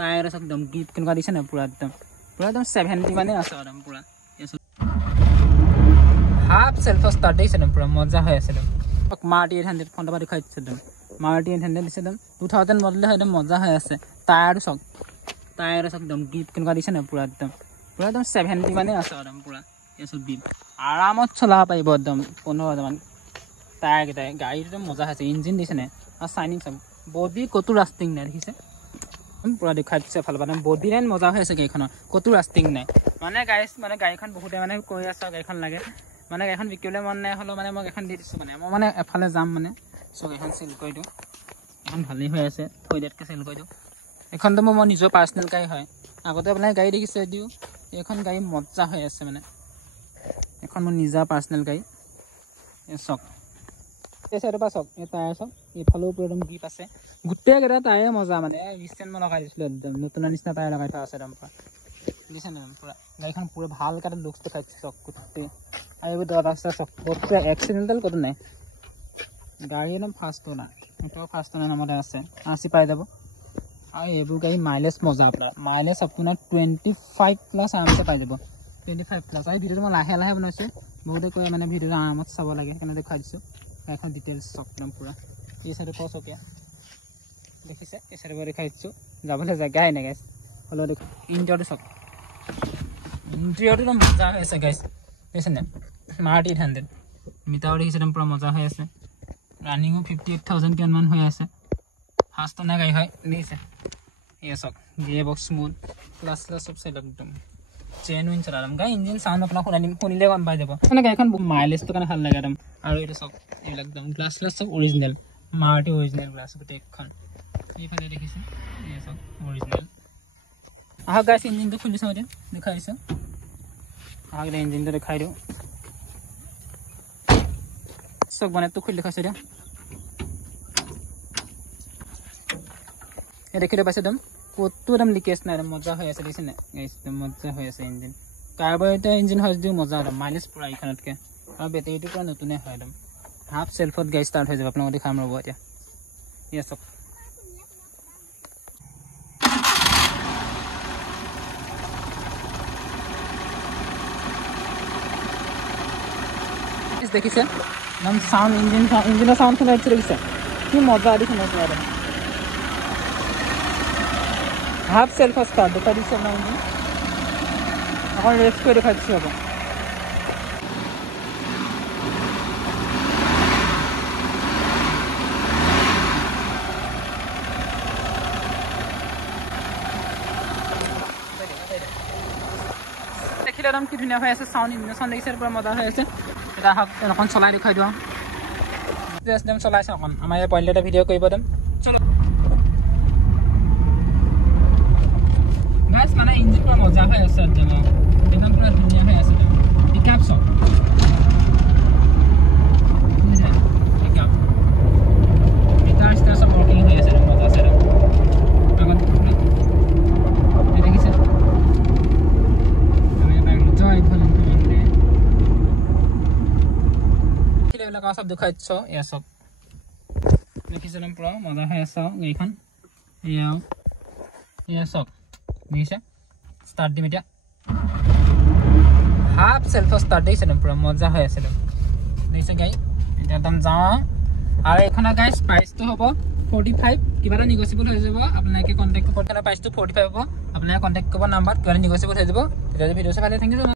tyre আছে একদম grip কেনেকুৱা দিছে না পুৰা একদম 70 মানে আছে একদম পুৰা হাফ সেলফ স্টাৰ্ট দিছে একদম পুৰা মজা হৈ আছে একদম মাৰুতি 800 ফ্ৰণ্টৰ পৰা দেখাই দিছে একদম মাৰুতি 800 দিছে একদম 2000 মডেল হয় একদম মজা হৈ আছে টায়াৰ আছে একদম গ্ৰিপ কেনেকুৱা দিছে না পুৰা একদম 70 মানে আছে একদম পুৰা এসব গ্ৰিপ আৰামত চলাব পাৰিব একদম 15000 মান টায়াৰ কেইটা গাড়ীটো মজা হৈছে ইঞ্জিন দিছে না আৰু শাইনিং সব বডি কতো ৰাস্টিং নাই দেখিছে পুৰা দেখাই দিছে ভাল পালে বডি লাইন মজা হৈ আছে গাড়ীখনৰ কতো ৰাস্টিং নাই মানে গাড়ীখন বহুতে মানে কৈ আছে গাড়ীখন লাগে মানে গাড়ীখন বিকিবলৈ মন নাই হলো মানে মই এখন দি দিছো মানে মই মানে এফালে যাম মানে সো এখন সেল কৰি দিও এখন ভালেই হৈ আছে থৈ দিয়াতকে সেল কৰি দিও এখন তো মই নিজৰ পাৰ্সোনাল গাড়ী হয় আগতে মানে গাড়ী দেখিছে দিও এখন গাড়ী মজা হৈ আছে মানে এখন মোৰ নিজা পাৰ্সোনাল গাড়ী চক এছাইডৰ পৰা চক এই টায়াৰ চক এইফালেও পুৰা একদম গ্ৰিপ আছে গোটেই কেইটা টায়াৰ মজা মানে ৰিচেণ্ট মই লগাই দিছিলোঁ একদম নতুন নিচিনা টায়াৰ লগাই থোৱা আছে একদম পুৰা দিছে না পুৰা গাড়ীখন পুৰা ভাল কাটা লুকছ দেখাইছে চক গোটেই আৰু এইবোৰ দৰা আছে চক গোটেই এক্সিডেণ্টেল ক'তো নাই গাড়ী একদম ফাৰ্ষ্ট না এটাও ফাৰ্ষ্ট না নামতে আছে 80 পাই যাব আৰু এইবোৰ গাড়ী মাইলেজ মজা আপোনাৰ মাইলেজ আপোনাৰ 25 প্লাছ আৰামছে পাই যাব 25 প্লাছ আৰু ভিডিঅ'টো মই লাহে লাহে বনাইছোঁ বহুতে কয় মানে ভিডিঅ'টো আৰামত চাব লাগে সেইকাৰণে দেখাই দিছোঁ এখন ডিটেইলছ চক একদম পুৰা এই সাইডে কত চকিয়া দেখিছে এই সাইডে করে দেখাইছো যাবলে জায়গাই নাই গাইস হলো দেখো ইন্টারটো চক ইন্টারটো তো মজা হৈ আছে গাইস দেখছেনে মাৰুতি 800 মিটাৰ দেখিছে একদম পুৰা মজা হৈ আছে রানিংও 58000 কিমান মান হৈ আছে ফাস্ট না গাড়ী হয় দেখিছে এই চক গিয়াৰ বক্স স্মুথ প্লাস সব সাইড একদম জেনুইন চলাম গাড়ী ইঞ্জিন সাউন্ড আপোনাক শুনিলে গম পাই যাব মানে গাড়ীখন মাইলেজটো কাৰণে ভাল লাগে একদম আৰু এইটো চক এইবিলাক একদম গ্লাছ সব অৰিজিনাল মাৰুতি অৰিজিনাল গ্লাছ গোটেইখন এইফালে দেখিছে এই চক অৰিজিনাল আহা গাইস ইঞ্জিনটো খুলি চাও দিয়া দেখাইছো আহা গাইস ইঞ্জিনটো দেখাই দিও চক বনেটটো খুলি দেখাইছো দিয়া এই দেখিলে পাইছে একদম কতো একদম লিকেজ নাই মজা হৈ আছে দেখিছে না গাইস মজা হৈ আছে ইঞ্জিন কাৰ্বৰেটৰ ইঞ্জিন হয় যদিও মজা একদম মাইলেজ পুৰা ইখনতকে আৰু বেটাৰীটো পুৰা নতুনে হয় একদম হাফ সেলফত গাড়ী স্টাৰ্ট হৈ যাব আপোনাক দেখাম ৰব এতিয়া ইয়া চক দেখিছে একদম সাউন্ড ইঞ্জিনৰ সাউন্ড শুনাই দেখিছে কি মজা দেখিছে না হাফ সেলফ স্টার্ট দেখাই দিছে না ইঞ্জিন এখন রেস্ট করে দেখাই দিছে হ'ব দেখিলে একদম কি ধুনীয়া হৈ আছে সাউন্ড ইঞ্জিন দেখিছে পুৰা মজা হৈ আছে এটা হক এখন চলাই দেখাই দিও জাস্ট একদম চলাইছে এখন আমাৰ এই পইণ্ট এটা ভিডিঅ' কৰিব দম চলো গাইস মানে ইঞ্জিন পুৰা মজা হৈ আছে একদম পুৰা ধুনীয়া হৈ আছে পিকআপ চক পিকআপ মিটাৰ ষ্টাৰ সব ওয়ার্কিং হৈ আছে মজা আছে আগত দেখিছে সব দেখাইছ এয়া সব দেখিছেন পুৰা মজা হৈ আছে গাড়ীখন এয়া সব দেখিছে স্টাৰ্ট দিম এতিয়া হাফ সেলফ স্টাৰ্ট দিছে পুৰা মজা হৈ আছে দেখিছে গাড়ী এতিয়া একদম যাওঁ আৰু এইখনৰ গাইস প্ৰাইচটো হ'ব 45 কিবা এটা নিগোচিয়েবল হৈ যাব আপোনালোকে কন্টাক্ট কৰিব পাৰে প্ৰাইচটো 45 হ'ব আপোনালোকে কন্টাক্ট কৰিব নাম্বাৰ কিবা নিগোচিয়েবল হৈ যাব তেতিয়া ভিডিঅ' চাই ভালে থেংক ইউ